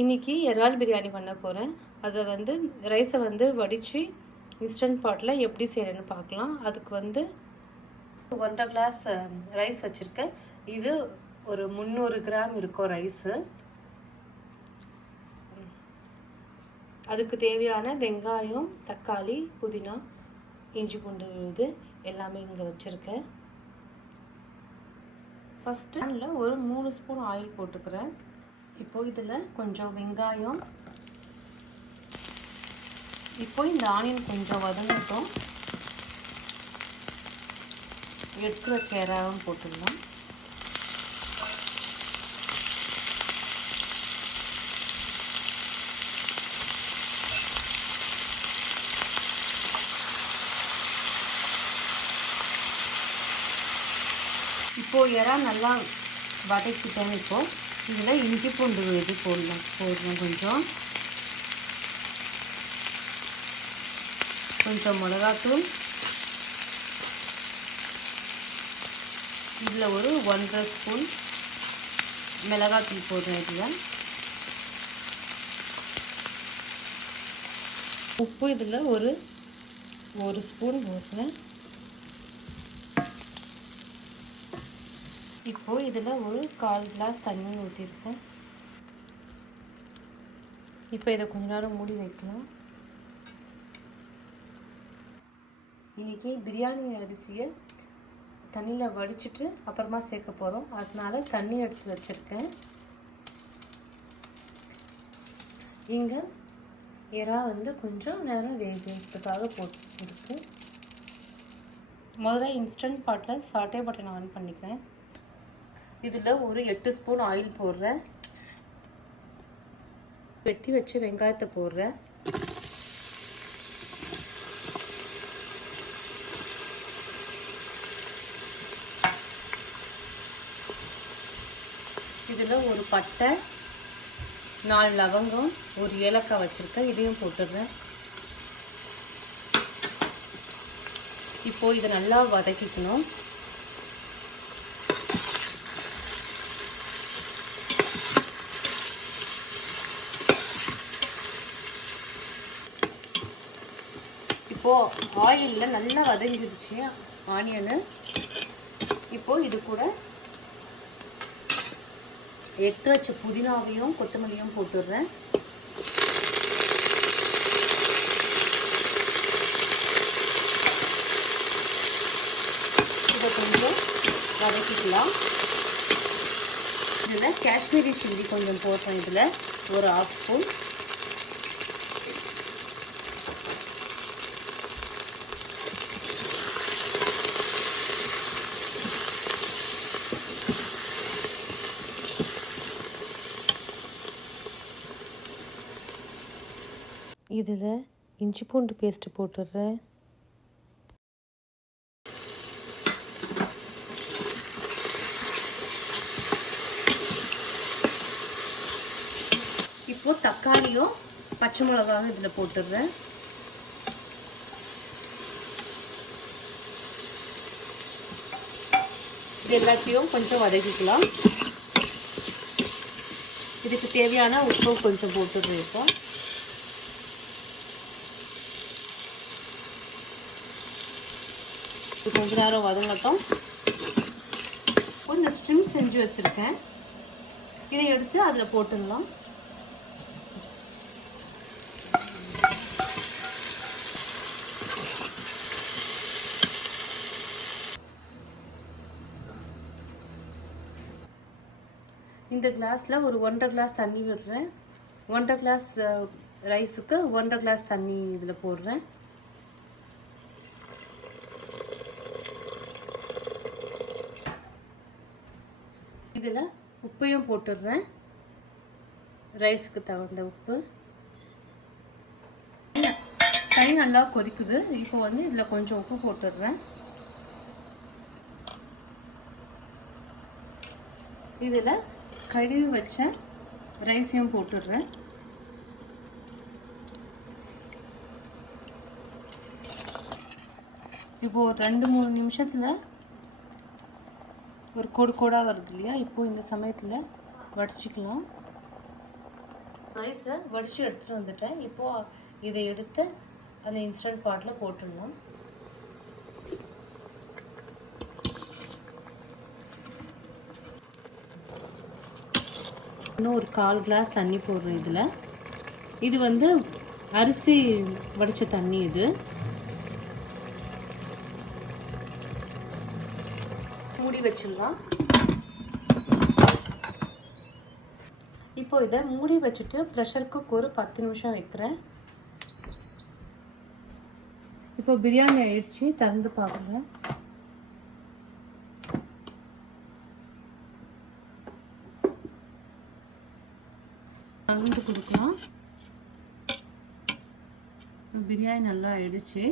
இன்றைக்கி இறால் பிரியாணி பண்ண போகிறேன். அதை வந்து ரைஸை வந்து வடித்து இன்ஸ்டன்ட் பாட்டில் எப்படி செய்கிறேன்னு பார்க்கலாம். அதுக்கு வந்து 1.5 கிளாஸ் ரைஸ் வச்சுருக்கேன். இது ஒரு 300 கிராம் இருக்கும் ரைஸு. அதுக்கு தேவையான வெங்காயம், தக்காளி, புதினா, இஞ்சி பூண்டு விழுது எல்லாமே இங்கே வச்சுருக்கேன். ஃபஸ்ட்டு ஒரு 3 ஸ்பூன் ஆயில் போட்டுக்கிறேன். இப்போது இதில் கொஞ்சம் வெங்காயம், இப்போது இந்த ஆனியன் கொஞ்சம் வதங்கட்டும். எடுத்து வச்ச இறாலும் போட்டுடலாம். இப்போது இறா நல்லா வதக்கிட்டேன். இப்போது இதில் இஞ்சி பூண்டு விழுது போடணும் கொஞ்சம் மிளகாத்தூள், இதில் ஒரு 1.5 ஸ்பூன் மிளகாத்தூள் போடுறேன். இதில் உப்பு இதில் ஒரு ஸ்பூன் போடுறேன். இப்போது இதில் ஒரு 1/4 கிளாஸ் தண்ணி ஊற்றிருக்கேன். இப்போ இதை கொஞ்ச நேரம் மூடி வைக்கலாம். இன்றைக்கி பிரியாணி அரிசியை தண்ணியில் வடிச்சிட்டு அப்புறமா சேர்க்க போகிறோம். அதனால தண்ணி எடுத்து வச்சுருக்கேன். இங்கே இறா வந்து கொஞ்சம் நேரம் வேகிறதுக்காக போட்டு முதல்ல இன்ஸ்டன்ட் பாட்டில் சாட்டே பட்டன் ஆன் பண்ணிக்கிறேன். இதில் ஒரு 8 ஸ்பூன் ஆயில் போடுறேன். வெட்டி வச்சு வெங்காயத்தை போடுறேன். இதில் ஒரு பட்டை, 4 லவங்கம், ஒரு ஏலக்காய் வச்சுருக்கேன். இதையும் போட்டுடுறேன். இப்போது இதை நல்லா வதக்கிக்கணும். இப்போது ஆயிலில் நல்லா வதங்கிடுச்சு ஆனியனு. இப்போது இது கூட எடுத்து வச்ச புதினாவையும் கொத்தமல்லியும் போட்டுடுறேன். இதை கொஞ்சம் வதக்கிக்கலாம். இதில் காஷ்மீரி சில்லி கொஞ்சம் போடுறேன். இதில் ஒரு 1/2 ஸ்பூன். இதில் இஞ்சி பூண்டு பேஸ்ட்டு போட்டுடுறேன். இப்போது தக்காளியும் பச்சை மிளகாவும் இதில் போட்டுடுறேன். இது எல்லாத்தையும் கொஞ்சம் வதக்கிக்கலாம். இதுக்கு தேவையான உப்பு கொஞ்சம் போட்டுடுறேன். இப்போ கொஞ்ச நேரம் வதங்கட்டும். கொஞ்சம் ஸ்ட்ரிம் செஞ்சு வச்சுருக்கேன். இதை எடுத்து அதில் போட்டுடலாம். இந்த கிளாஸில் ஒரு 1.5 கிளாஸ் தண்ணி விடுறேன். 1.5 கிளாஸ் ரைஸுக்கு 1.5 கிளாஸ் தண்ணி இதில் போடுறேன். இதில் உப்பையும் போட்டுடுறேன். ரைஸுக்கு தகுந்த உப்பு. தண்ணி நல்லா கொதிக்குது. இப்போ வந்து இதில் கொஞ்சம் உப்பு போட்டுடுறேன். இதில் கழுவி வச்ச ரைஸையும் போட்டுடுறேன். இப்போது 2-3 நிமிஷத்தில் ஒரு கோடு கோடாக வருது இல்லையா? இப்போது இந்த சமயத்தில் வடிச்சிக்கலாம். ரைஸை வடித்து எடுத்துகிட்டு வந்துட்டேன். இப்போது இதை எடுத்து அந்த இன்ஸ்டன்ட் பாட்டில் போட்டுடலாம். இன்னும் ஒரு 1/4 கிளாஸ் தண்ணி போடுறேன் இதில். இது வந்து அரிசி வடித்த தண்ணி. இது மூடி வச்சிடலாம். இப்போ இதை மூடி வச்சுட்டு ப்ரெஷர் குக் ஒரு 10 நிமிஷம் வைக்கிறேன். இப்போ பிரியாணி ஆயிடுச்சு, திறந்து பார்க்குறேன். கலந்து கொடுக்கலாம். பிரியாணி நல்லா ஆயிடுச்சு.